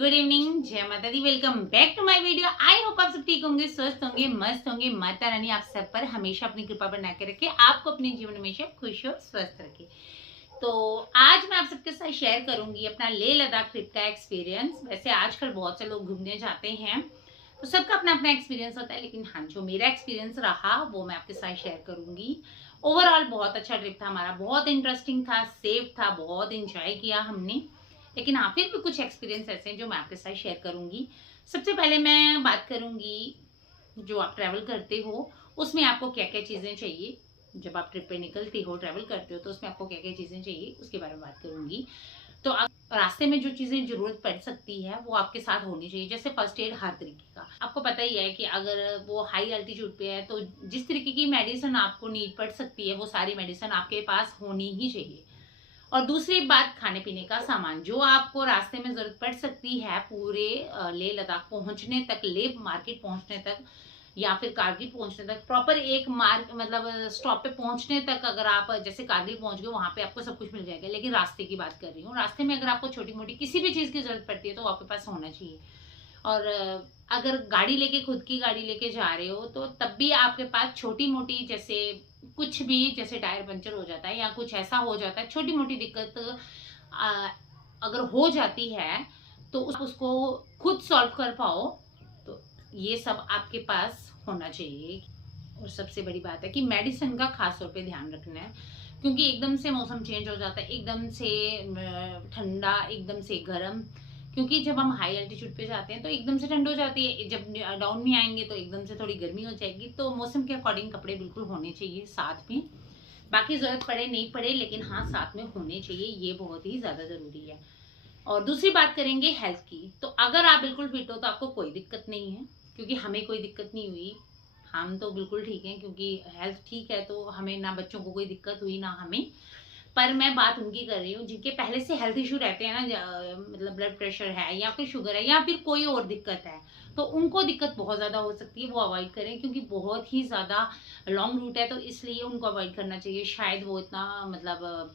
Good evening, जय माता दी। Welcome back to my video. I hope आप सब ठीक होंगे, स्वस्थ होंगे, मस्त होंगे। माता रानी आप सब पर हमेशा अपनी कृपा बना के रखे, आपको अपने जीवन में हमेशा खुश और स्वस्थ रखे। तो आज मैं आप सबके साथ शेयर करूंगी अपना लेह लद्दाख ट्रिप का एक्सपीरियंस। वैसे आजकल बहुत से लोग घूमने जाते हैं तो सबका अपना अपना एक्सपीरियंस होता है, लेकिन हाँ, जो मेरा एक्सपीरियंस रहा वो मैं आपके साथ शेयर करूंगी। ओवरऑल बहुत अच्छा ट्रिप था हमारा, बहुत इंटरेस्टिंग था, सेफ था, बहुत इंजॉय किया हमने। लेकिन हाँ, फिर भी कुछ एक्सपीरियंस ऐसे हैं जो मैं आपके साथ शेयर करूंगी। सबसे पहले मैं बात करूंगी, जो आप ट्रैवल करते हो उसमें आपको क्या क्या चीज़ें चाहिए। जब आप ट्रिप पे निकलते हो, ट्रैवल करते हो, तो उसमें आपको क्या क्या चीज़ें चाहिए उसके बारे में बात करूंगी। तो आप रास्ते में जो चीज़ें जरूरत पड़ सकती है वो आपके साथ होनी चाहिए। जैसे फर्स्ट एड हर तरीके का, आपको पता ही है कि अगर वो हाई एल्टीट्यूड पे है तो जिस तरीके की मेडिसिन आपको नीड पड़ सकती है वो सारी मेडिसिन आपके पास होनी ही चाहिए। और दूसरी बात, खाने पीने का सामान जो आपको रास्ते में जरूरत पड़ सकती है पूरे लेह लद्दाख पहुंचने तक, लेह मार्केट पहुंचने तक या फिर कारगिल पहुंचने तक, प्रॉपर एक मार्क मतलब स्टॉप पे पहुंचने तक। अगर आप जैसे कारगिल पहुंच गए वहां पे आपको सब कुछ मिल जाएगा, लेकिन रास्ते की बात कर रही हूँ, रास्ते में अगर आपको छोटी मोटी किसी भी चीज की जरूरत पड़ती है तो आपके पास होना चाहिए। और अगर गाड़ी लेके, खुद की गाड़ी लेके जा रहे हो तो तब भी आपके पास छोटी मोटी, जैसे कुछ भी, जैसे टायर पंचर हो जाता है या कुछ ऐसा हो जाता है, छोटी मोटी दिक्कत अगर हो जाती है तो उसको खुद सॉल्व कर पाओ, तो ये सब आपके पास होना चाहिए। और सबसे बड़ी बात है कि मेडिसिन का खास तौर पे ध्यान रखना है, क्योंकि एकदम से मौसम चेंज हो जाता है, एकदम से ठंडा, एकदम से गर्म। क्योंकि जब हम हाई एल्टीट्यूड पे जाते हैं तो एकदम से ठंड हो जाती है, जब डाउन में आएंगे तो एकदम से थोड़ी गर्मी हो जाएगी। तो मौसम के अकॉर्डिंग कपड़े बिल्कुल होने चाहिए साथ में। बाकी जरूरत पड़े नहीं पड़े, लेकिन हाँ, साथ में होने चाहिए, ये बहुत ही ज्यादा जरूरी है। और दूसरी बात करेंगे हेल्थ की, तो अगर आप बिल्कुल फिट हो तो आपको कोई दिक्कत नहीं है, क्योंकि हमें कोई दिक्कत नहीं हुई। हम तो बिल्कुल ठीक हैं, क्योंकि हेल्थ ठीक है तो हमें ना, बच्चों को कोई दिक्कत हुई ना हमें। पर मैं बात उनकी कर रही हूँ जिनके पहले से हेल्थ इशू रहते हैं ना, मतलब ब्लड प्रेशर है या फिर शुगर है या फिर कोई और दिक्कत है, तो उनको दिक्कत बहुत ज्यादा हो सकती है। वो अवॉइड करें, क्योंकि बहुत ही ज्यादा लॉन्ग रूट है, तो इसलिए उनको अवॉइड करना चाहिए। शायद वो इतना मतलब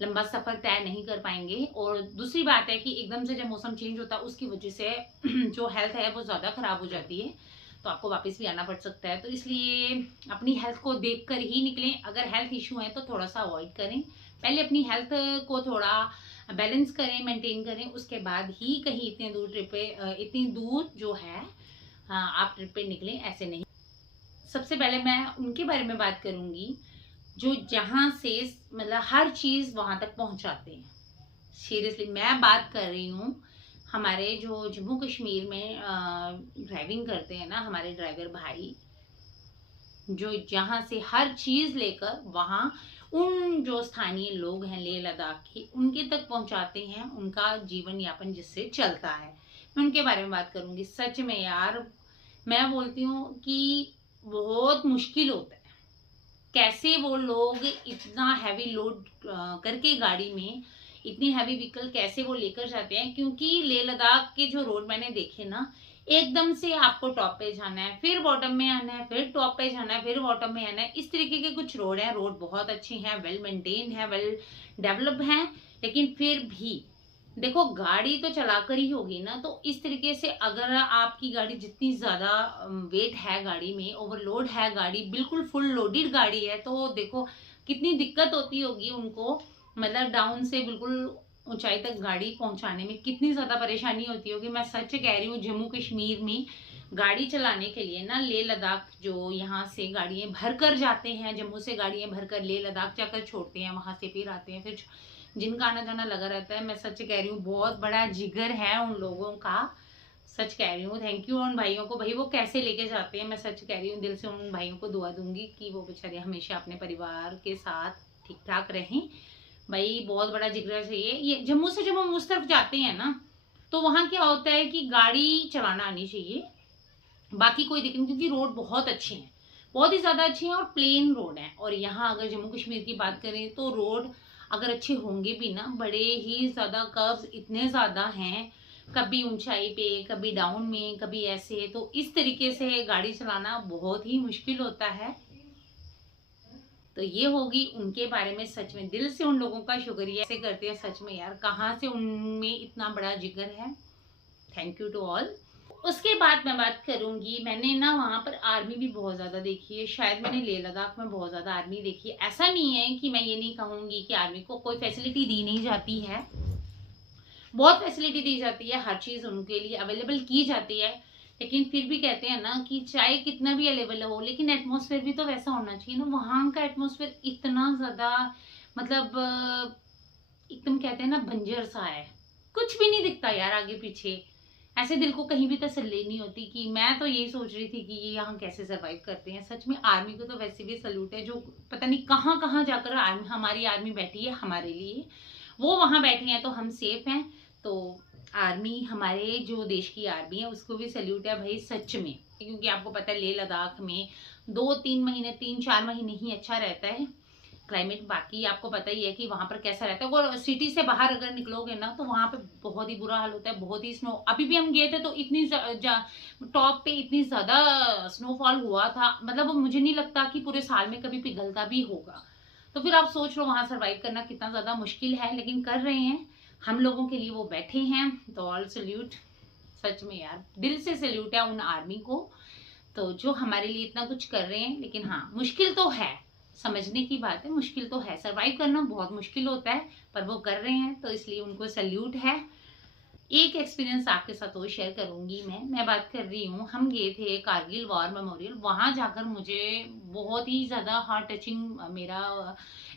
लंबा सफर तय नहीं कर पाएंगे। और दूसरी बात है कि एकदम से जब मौसम चेंज होता है उसकी वजह से जो हेल्थ है वो ज्यादा खराब हो जाती है, तो आपको वापस भी आना पड़ सकता है। तो इसलिए अपनी हेल्थ को देखकर ही निकलें। अगर हेल्थ इशू है तो थोड़ा सा अवॉइड करें, पहले अपनी हेल्थ को थोड़ा बैलेंस करें, मेंटेन करें, उसके बाद ही कहीं इतने दूर ट्रिप पे, इतनी दूर जो है, आप ट्रिप पे निकलें, ऐसे नहीं। सबसे पहले मैं उनके बारे में बात करूंगी जो जहां से मतलब हर चीज वहां तक पहुंचाते हैं। सीरियसली मैं बात कर रही हूँ, हमारे जो जम्मू कश्मीर में ड्राइविंग करते हैं ना हमारे ड्राइवर भाई, जो जहां से हर चीज लेकर वहां उन जो स्थानीय लोग हैं लेह लद्दाख के, उनके तक पहुंचाते हैं, उनका जीवन यापन जिससे चलता है, मैं उनके बारे में बात करूंगी। सच में यार, मैं बोलती हूँ कि बहुत मुश्किल होता है कैसे वो लोग इतना हैवी लोड करके गाड़ी में, इतनी हैवी व्हीकल कैसे वो लेकर जाते हैं। क्योंकि लेह लद्दाख के जो रोड मैंने देखे ना, एकदम से आपको टॉप पे जाना है, फिर बॉटम में आना है, फिर टॉप पे जाना है, फिर बॉटम में आना है, इस तरीके के कुछ रोड है। रोड बहुत अच्छे हैं, वेल मेंटेन है, वेल डेवलप्ड हैं, लेकिन फिर भी देखो, गाड़ी तो चलाकर ही होगी ना। तो इस तरीके से अगर आपकी गाड़ी जितनी ज्यादा वेट है, गाड़ी में ओवरलोड है, गाड़ी बिल्कुल फुल लोडेड गाड़ी है, तो देखो कितनी दिक्कत होती होगी उनको। मतलब डाउन से बिल्कुल ऊंचाई तक गाड़ी पहुंचाने में कितनी ज्यादा परेशानी होती होगी। मैं सच कह रही हूँ, जम्मू कश्मीर में गाड़ी चलाने के लिए ना, लेह लद्दाख जो यहाँ से गाड़ियां भर कर जाते हैं, जम्मू से गाड़ियां भरकर लेह लद्दाख जाकर छोड़ते हैं, वहां से फिर आते हैं, फिर जिनका आना जाना लगा रहता है, मैं सच कह रही हूँ बहुत बड़ा जिगर है उन लोगों का। सच कह रही हूँ, थैंक यू उन भाइयों को। भाई वो कैसे लेके जाते हैं, मैं सच कह रही हूँ, दिल से उन भाइयों को दुआ दूंगी कि वो बेचारे हमेशा अपने परिवार के साथ ठीक ठाक रहें। भाई बहुत बड़ा जिगर चाहिए। ये जम्मू से जब हम उस तरफ जाते हैं ना, तो वहां क्या होता है कि गाड़ी चलाना आनी चाहिए, बाकी कोई दिक्कत नहीं, क्योंकि रोड बहुत अच्छे हैं, बहुत ही ज्यादा अच्छे हैं और प्लेन रोड है। और यहाँ अगर जम्मू कश्मीर की बात करें तो रोड अगर अच्छे होंगे भी ना, बड़े ही ज्यादा कर्व्स इतने ज्यादा हैं, कभी ऊंचाई पे, कभी डाउन में, कभी ऐसे, तो इस तरीके से गाड़ी चलाना बहुत ही मुश्किल होता है। तो ये होगी उनके बारे में। सच में दिल से उन लोगों का शुक्रिया ऐसे करते हैं, सच में यार, कहाँ से उनमें इतना बड़ा जिगर है। Thank you to all. उसके बाद मैं बात करूंगी, मैंने ना वहाँ पर आर्मी भी बहुत ज़्यादा देखी है, शायद मैंने लेह लद्दाख में बहुत ज़्यादा आर्मी देखी है। ऐसा नहीं है कि मैं ये नहीं कहूँगी कि आर्मी को कोई फैसिलिटी दी नहीं जाती है, बहुत फैसिलिटी दी जाती है, हर चीज़ उनके लिए अवेलेबल की जाती है, लेकिन फिर भी कहते हैं ना कि चाहे कितना भी अवेलेबल हो लेकिन एटमॉस्फेयर भी तो वैसा होना चाहिए ना। वहाँ का एटमॉस्फेयर इतना ज़्यादा मतलब एकदम कहते हैं ना बंजर सा है, कुछ भी नहीं दिखता यार आगे पीछे, ऐसे दिल को कहीं भी तसल्ली नहीं होती। कि मैं तो यही सोच रही थी कि ये यहाँ कैसे सरवाइव करते हैं। सच में आर्मी को तो वैसे भी सल्यूट है, जो पता नहीं कहाँ कहाँ जाकर आर्मी, हमारी आर्मी बैठी है हमारे लिए, वो वहाँ बैठे हैं तो हम सेफ हैं। तो आर्मी, हमारे जो देश की आर्मी है उसको भी सल्यूट है भाई सच में, क्योंकि आपको पता है लेह लद्दाख में 2-3 महीने, 3-4 महीने ही अच्छा रहता है क्लाइमेट। बाकी आपको पता ही है कि वहाँ पर कैसा रहता है। और सिटी से बाहर अगर निकलोगे ना तो वहाँ पे बहुत ही बुरा हाल होता है, बहुत ही स्नो। अभी भी हम गए थे तो इतनी टॉप पे इतनी ज्यादा स्नोफॉल हुआ था, मतलब मुझे नहीं लगता कि पूरे साल में कभी पिघलता भी होगा। तो फिर आप सोच लो वहाँ सर्वाइव करना कितना ज्यादा मुश्किल है, लेकिन कर रहे हैं हम लोगों के लिए, वो बैठे हैं। तो ऑल सल्यूट, सच में यार दिल से सल्यूट है उन आर्मी को, तो जो हमारे लिए इतना कुछ कर रहे हैं। लेकिन हाँ, मुश्किल तो है, समझने की बात है, मुश्किल तो है, सरवाइव करना बहुत मुश्किल होता है, पर वो कर रहे हैं तो इसलिए उनको सल्यूट है। एक एक्सपीरियंस आपके साथ वो शेयर करूंगी मैं बात कर रही हूँ, हम गए थे कारगिल वॉर मेमोरियल। वहां जाकर मुझे बहुत ही ज्यादा हार्ट टचिंग मेरा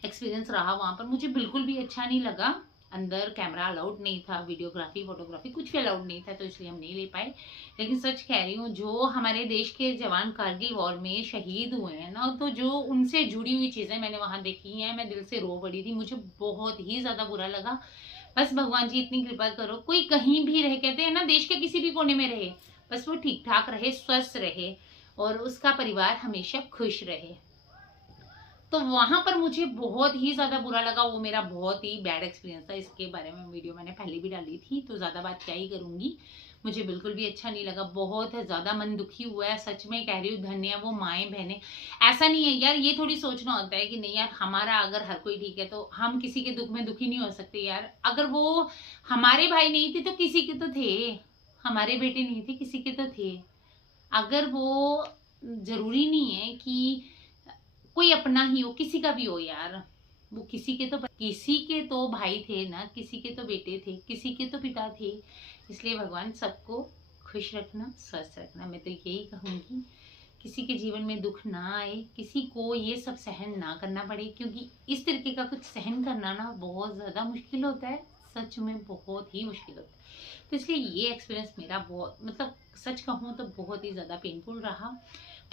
एक्सपीरियंस रहा। वहां पर मुझे बिल्कुल भी अच्छा नहीं लगा, अंदर कैमरा अलाउड नहीं था, वीडियोग्राफी फोटोग्राफी कुछ भी अलाउड नहीं था, तो इसलिए हम नहीं ले पाए। लेकिन सच कह रही हूँ, जो हमारे देश के जवान कारगिल वॉर में शहीद हुए हैं ना, तो जो उनसे जुड़ी हुई चीजें मैंने वहां देखी हैं, मैं दिल से रो पड़ी थी, मुझे बहुत ही ज्यादा बुरा लगा। बस भगवान जी इतनी कृपा करो, कोई कहीं भी रहे, कहते हैं ना देश के किसी भी कोने में रहे, बस वो ठीक ठाक रहे, स्वस्थ रहे और उसका परिवार हमेशा खुश रहे। तो वहां पर मुझे बहुत ही ज्यादा बुरा लगा, वो मेरा बहुत ही बैड एक्सपीरियंस था। इसके बारे में वीडियो मैंने पहले भी डाली थी, तो ज्यादा बात क्या ही करूंगी। मुझे बिल्कुल भी अच्छा नहीं लगा, बहुत ज्यादा मन दुखी हुआ है, सच में कह रही हूँ। धन्य वो माएँ बहनें, ऐसा नहीं है यार, ये थोड़ी सोचना होता है कि नहीं यार हमारा अगर हर कोई ठीक है तो हम किसी के दुख में दुखी नहीं हो सकते यार। अगर वो हमारे भाई नहीं थे तो किसी के तो थे, हमारे बेटे नहीं थे किसी के तो थे। अगर वो, जरूरी नहीं है कि कोई अपना ही हो, किसी का भी हो यार, वो किसी के तो भाई थे ना, किसी के तो बेटे थे, किसी के तो पिता थे। इसलिए भगवान सबको खुश रखना, स्वस्थ रखना। मैं तो यही कहूंगी, किसी के जीवन में दुख ना आए, किसी को ये सब सहन ना करना पड़े, क्योंकि इस तरीके का कुछ सहन करना ना बहुत ज्यादा मुश्किल होता है, सच में बहुत ही मुश्किल होता है। तो इसलिए ये एक्सपीरियंस मेरा बहुत, मतलब सच कहूँ तो बहुत ही ज्यादा पेनफुल रहा।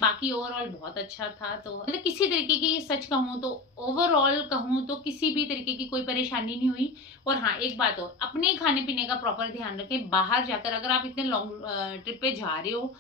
बाकी ओवरऑल बहुत अच्छा था। तो मतलब किसी तरीके की, सच कहूँ तो ओवरऑल कहूँ तो किसी भी तरीके की कोई परेशानी नहीं हुई। और हाँ, एक बात और, अपने खाने पीने का प्रॉपर ध्यान रखें। बाहर जाकर अगर आप इतने लॉन्ग ट्रिप पे जा रहे हो